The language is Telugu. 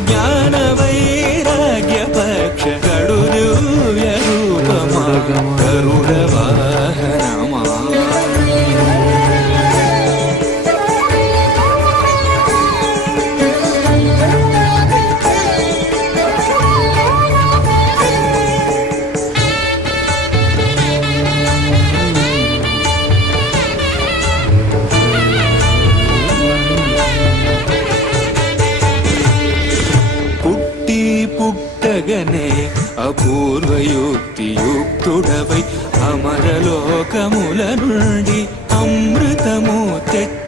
జ్ఞాన వైరాగ్య పక్ష కడు దివ్య రూపమా గరుడ వాహనమా పుట్టగనే అపూర్వయుక్తి యుక్తుడవై అమరలోకముల నుండి